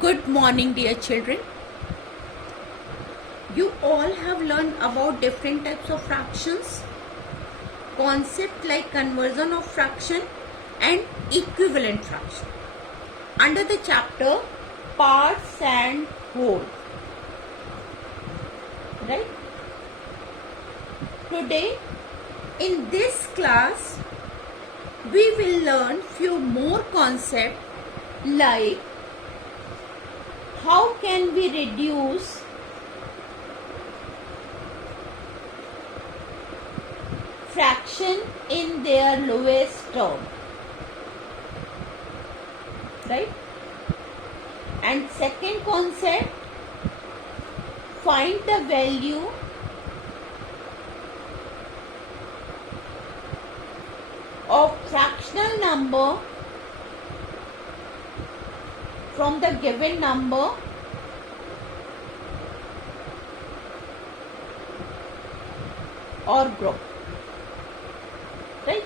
Good morning, dear children. You all have learned about different types of fractions, concept like conversion of fraction and equivalent fraction under the chapter parts and whole. Right? Today in this class we will learn few more concepts like how can we reduce fraction in their lowest term, right? And second concept, find the value of fractional number from the given number or group, right?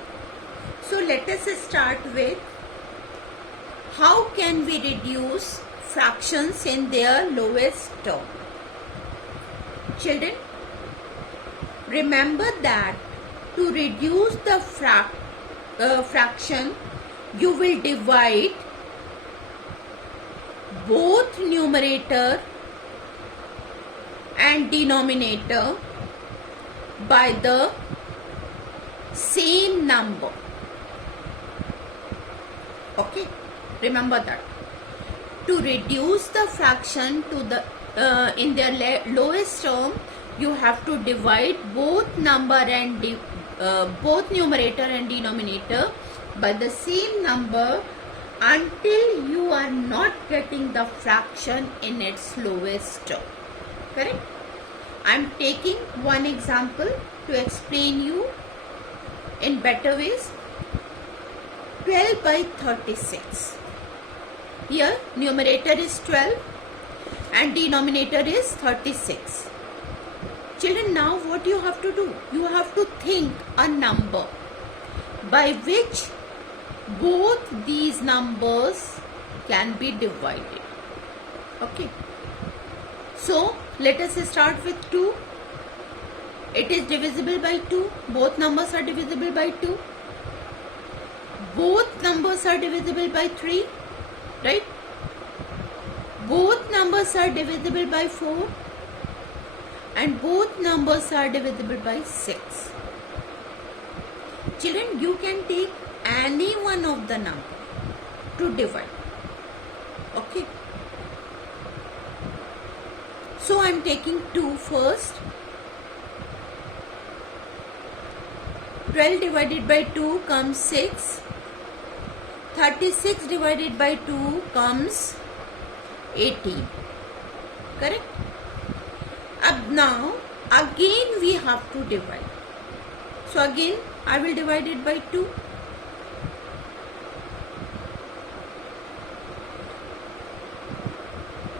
So let us start with how can we reduce fractions in their lowest term. Children, remember that to reduce the fraction, you will divide both numerator and denominator by the same number. Okay, remember that. To reduce the fraction to the in their lowest term, you have to divide both number and both numerator and denominator by the same number until you are not getting the fraction in its lowest term. Correct? I am taking one example to explain you in better ways. 12 by 36. Here numerator is 12 and denominator is 36. Children, now what you have to do? You have to think a number by which both these numbers can be divided. Okay. So let us start with 2. It is divisible by 2. Both numbers are divisible by 2. Both numbers are divisible by 3. Right? Both numbers are divisible by 4. And both numbers are divisible by 6. Children, you can take any one of the number to divide. Okay. So I am taking 2 first. 12 divided by 2 comes 6. 36 divided by 2 comes 18. Correct? Now again we have to divide. So again I will divide it by 2.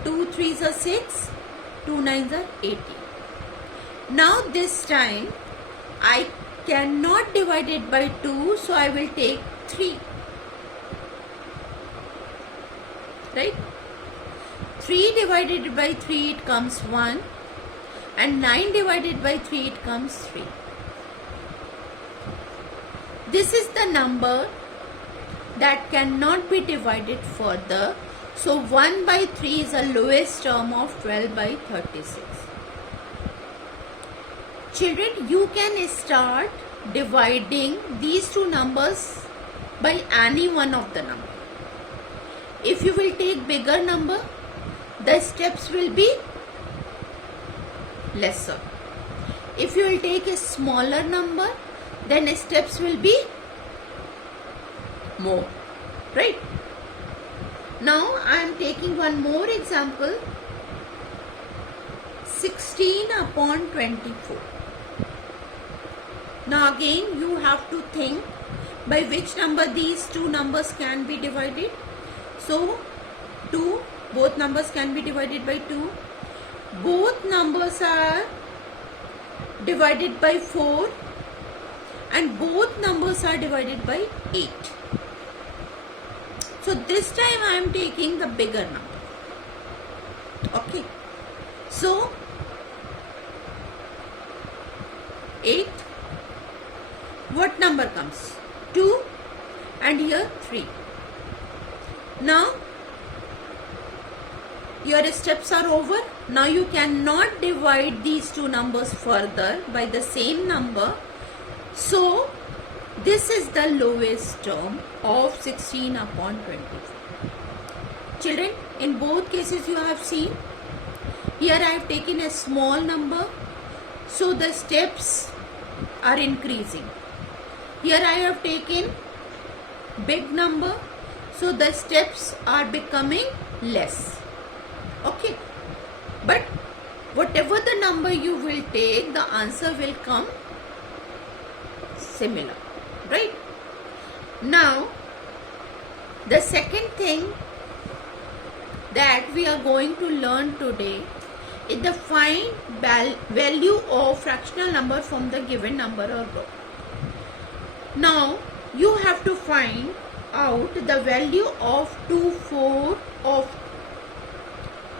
2 3s are 6. 2 9s are 18. Now this time I cannot divide it by 2, so I will take 3. Right? 3 divided by 3 it comes 1, and 9 divided by 3 it comes 3. This is the number that cannot be divided further. So 1 by 3 is the lowest term of 12 by 36. Children, you can start dividing these two numbers by any one of the number. If you will take bigger number, the steps will be lesser. If you will take a smaller number, then steps will be more. Right? Now I am taking one more example. 16 upon 24. Now again you have to think by which number these two numbers can be divided. So 2, both numbers can be divided by 2. Both numbers are divided by 4 and both numbers are divided by 8. So this time I am taking the bigger number. Okay, so 8, what number comes? 2 and here 3. Now your steps are over. Now you cannot divide these two numbers further by the same number. So this is the lowest term of 16 upon 24. Children, in both cases you have seen, here I have taken a small number, so the steps are increasing. Here I have taken big number, so the steps are becoming less. Okay, but whatever the number you will take, the answer will come similar, right? Now the second thing that we are going to learn today is the find value of fractional number from the given number or group. Now you have to find out the value of 2/4 of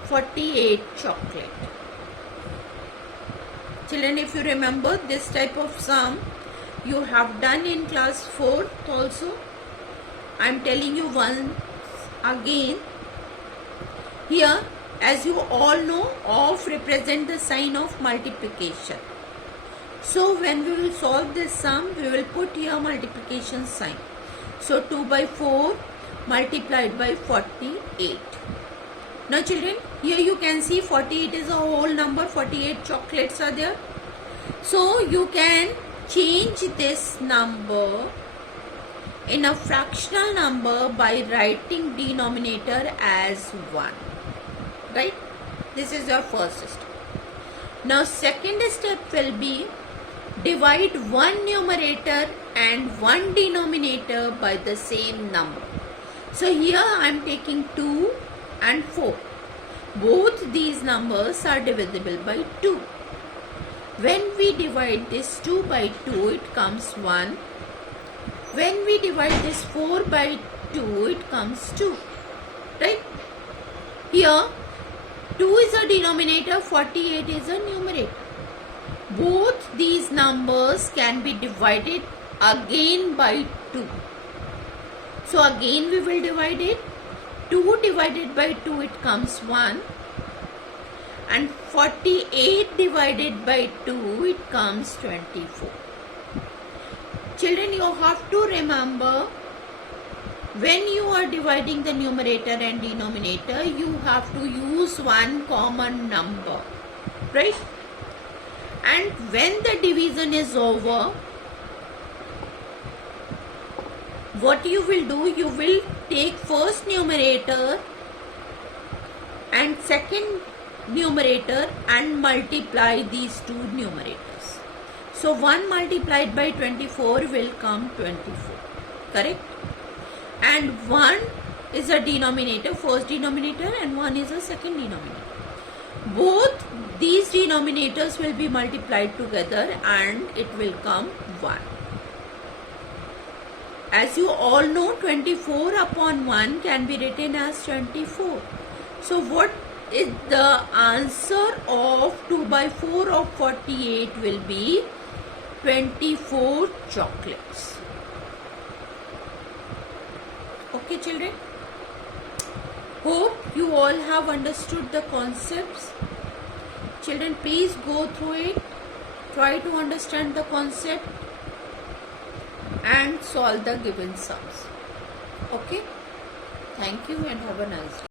48 chocolate. Children, if you remember, this type of sum you have done in class 4th also. I am telling you once again. Here, as you all know, of represent the sign of multiplication. So when we will solve this sum, we will put here multiplication sign. So 2/4 multiplied by 48. Now children, here you can see 48 is a whole number, 48 chocolates are there. So you can change this number in a fractional number by writing denominator as 1. Right? This is your first step. Now second step will be divide one numerator and one denominator by the same number. So here I am taking 2 and 4. Both these numbers are divisible by 2. When we divide this 2 by 2, it comes 1. When we divide this 4 by 2, it comes 2. Right? Here 2 is a denominator, 48 is a numerator. Both these numbers can be divided again by 2. So again we will divide it. 2 divided by 2, it comes 1. And 48 divided by 2, it comes 24. Children, you have to remember, when you are dividing the numerator and denominator, you have to use one common number, right? And when the division is over, what you will do, you will take first numerator and second numerator and multiply these two numerators. So 1 multiplied by 24 will come 24, correct? And 1 is a denominator, first denominator, and 1 is a second denominator. Both these denominators will be multiplied together and it will come 1. As you all know, 24 upon 1 can be written as 24. So what is the answer of 2/4 of 48 will be 24 chocolates. Okay children, hope you all have understood the concepts. Children, please go through it, try to understand the concept and solve the given sums. Okay, thank you and have a nice day.